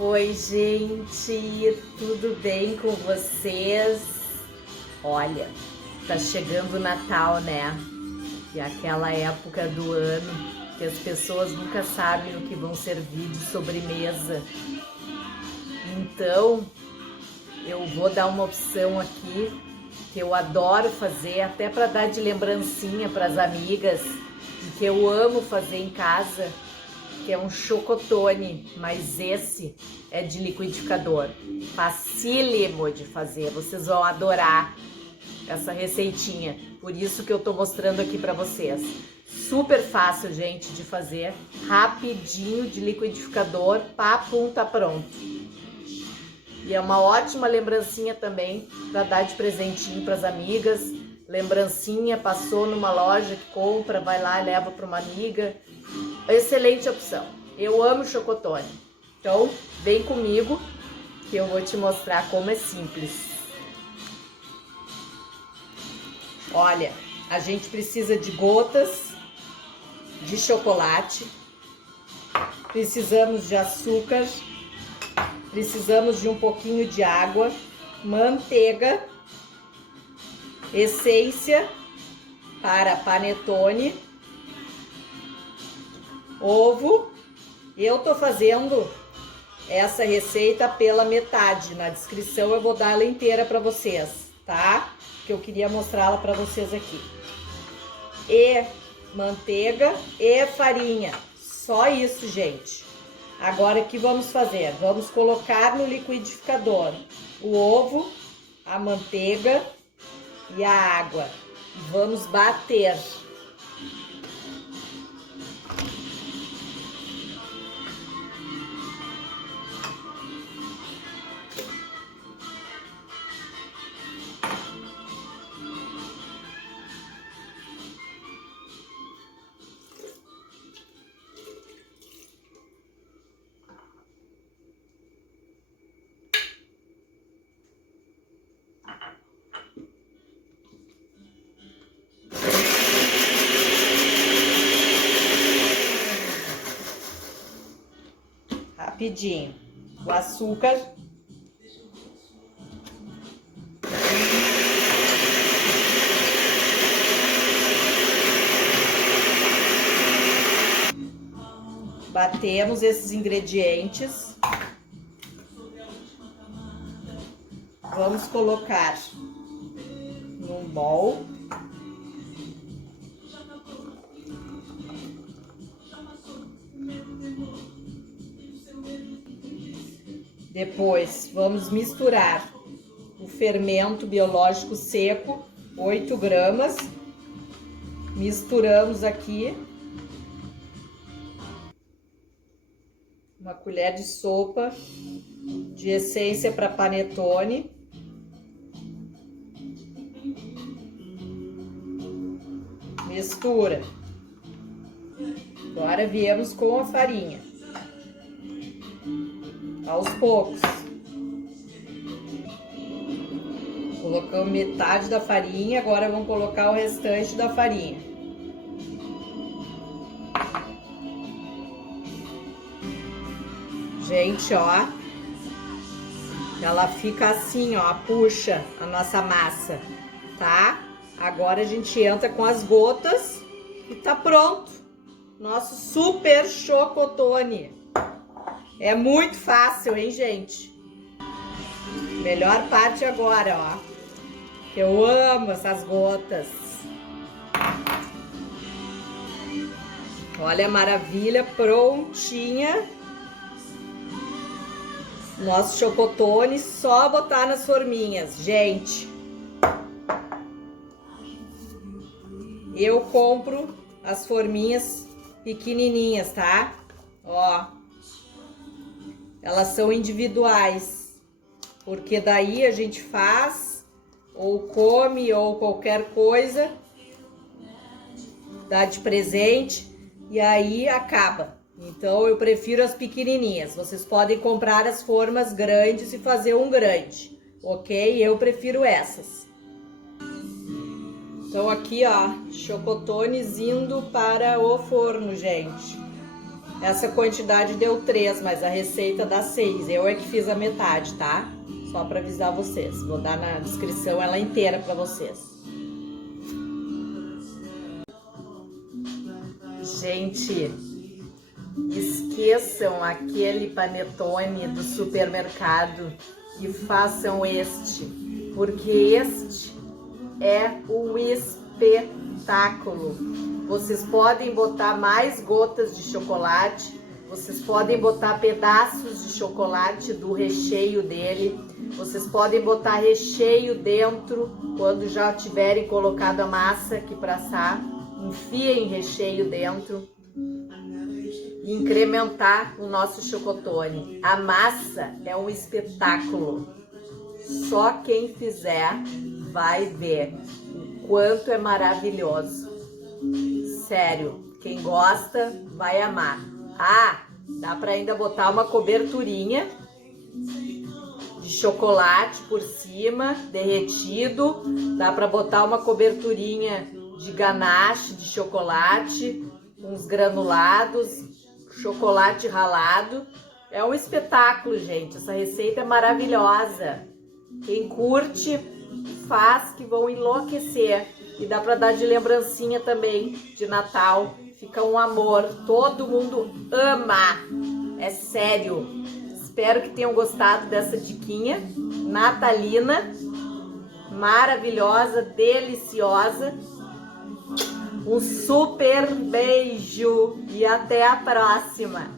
Oi, gente, tudo bem com vocês? Olha, tá chegando o Natal, né? E aquela época do ano que as pessoas nunca sabem o que vão servir de sobremesa. Então, eu vou dar uma opção aqui que eu adoro fazer, até para dar de lembrancinha para as amigas, e que eu amo fazer em casa, que é um chocotone, mas esse é de liquidificador. Facílimo de fazer, vocês vão adorar essa receitinha. Por isso que eu tô mostrando aqui para vocês. Super fácil, gente, de fazer, rapidinho, de liquidificador, papum, tá pronto. E é uma ótima lembrancinha também para dar de presentinho para as amigas. Lembrancinha, passou numa loja que compra, vai lá e leva para uma amiga. Excelente opção. Eu amo chocotone. Então, vem comigo que eu vou te mostrar como é simples. Olha, a gente precisa de gotas de chocolate, precisamos de açúcar, precisamos de um pouquinho de água, manteiga, essência para panetone, ovo. Eu tô fazendo essa receita pela metade. Na descrição eu vou dar ela inteira para vocês, tá? Que eu queria mostrá-la para vocês aqui. E manteiga e farinha. Só isso, gente. Agora o que vamos fazer? Vamos colocar no liquidificador o ovo, a manteiga e a água. Vamos bater. Rapidinho. O açúcar. Batemos esses ingredientes. Vamos colocar num bowl. Depois, vamos misturar o fermento biológico seco, 8 gramas. Misturamos aqui. Uma colher de sopa de essência para panetone. Mistura. Agora viemos com a farinha. Aos poucos. Colocamos metade da farinha, agora vamos colocar o restante da farinha. Gente, ó, ela fica assim, ó, puxa a nossa massa, tá? Agora a gente entra com as gotas e tá pronto. Nosso super chocotone. É muito fácil, hein, gente? Melhor parte agora, ó. Eu amo essas gotas. Olha a maravilha, prontinha. Nosso chocotone, só botar nas forminhas, gente. Eu compro as forminhas pequenininhas, tá? Ó. Elas são individuais, porque daí a gente faz, ou come, ou qualquer coisa, dá de presente, e aí acaba. Então eu prefiro as pequenininhas. Vocês podem comprar as formas grandes e fazer um grande, ok? Eu prefiro essas. Então aqui, ó, chocotones indo para o forno, gente. Essa quantidade deu 3, mas a receita dá 6. Eu é que fiz a metade, tá? Só para avisar vocês. Vou dar na descrição ela inteira para vocês. Gente, esqueçam aquele panetone do supermercado e façam este, porque este é o espetáculo. Vocês podem botar mais gotas de chocolate, vocês podem botar pedaços de chocolate do recheio dele, vocês podem botar recheio dentro quando já tiverem colocado a massa aqui para assar, enfiem recheio dentro e incrementar o nosso chocotone. A massa é um espetáculo, só quem fizer vai ver o quanto é maravilhoso. Sério, quem gosta vai amar. Ah, dá para ainda botar uma coberturinha de chocolate por cima, derretido. Dá para botar uma coberturinha de ganache de chocolate, uns granulados, chocolate ralado. É um espetáculo, gente. Essa receita é maravilhosa. Quem curte, faz, que vão enlouquecer. E dá para dar de lembrancinha também de Natal. Fica um amor. Todo mundo ama. É sério. Espero que tenham gostado dessa diquinha natalina. Maravilhosa, deliciosa. Um super beijo e até a próxima.